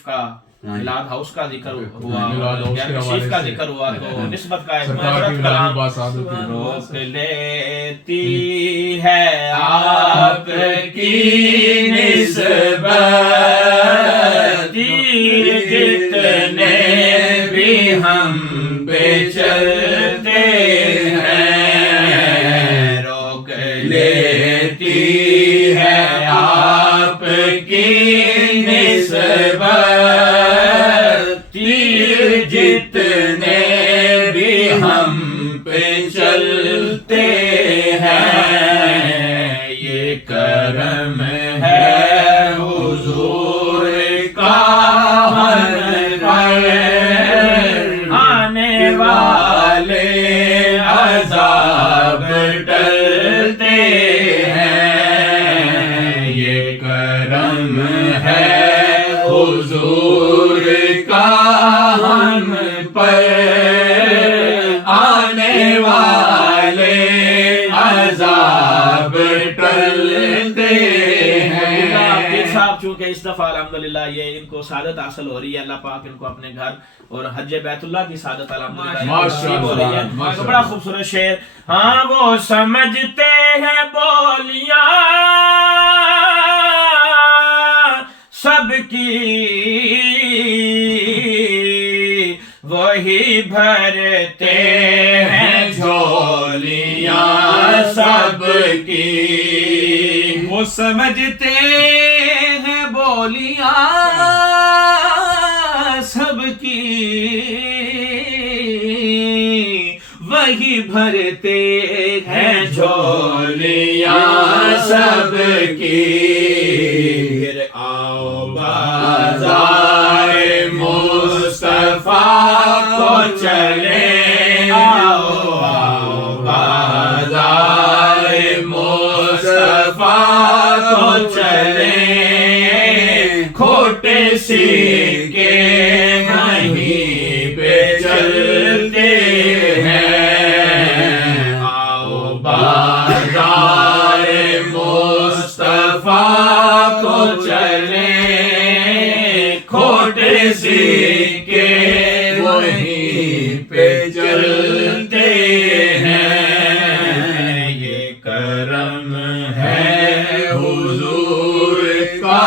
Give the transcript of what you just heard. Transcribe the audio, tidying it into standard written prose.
کا میلاد ہاؤس کا ذکر ہوا، شریف کا ذکر ہوا تو نسبت کا ایک کلام روک لیتی ہے آپ کی نسبت، جتنے بھی ہم پہ چلتے ہیں روک لیتی ہے آپ کی نسبت، جتنے بھی ہم پہ چلتے ہیں، یہ کرم ہے حضور کا ہم پر، آنے والے عذاب ٹلتے ہیں، یہ کرم ہے حضور کا ہم پر، آنے والے عذاب ٹلتے ہیں۔ صاحب چونکہ اس دفعہ الحمدللہ یہ ان کو سعادت حاصل ہو رہی ہے، اللہ پاک ان کو اپنے گھر اور حج بیت اللہ کی سعادت الحمدللہ نصیب ہو رہی ہے، تو بڑا خوبصورت شعر۔ ہاں وہ سمجھتے ہیں بولیاں سب کی، وہی بھرتے ہیں جھولیاں سب کی، وہ سمجھتے ہیں بولیاں سب کی، وہی بھرتے ہیں جھولیاں سب کی، پھر آؤ بازار مصطفیٰ کو چلے، آؤ بازار مصطفیٰ کو چلے، کھوٹے سکے وہیں پہ چلتے ہیں، آؤ بازار مصطفیٰ کو چلے، کھوٹے سکے وہیں پہ چلتے ہیں، یہ کرم ہے حضور کا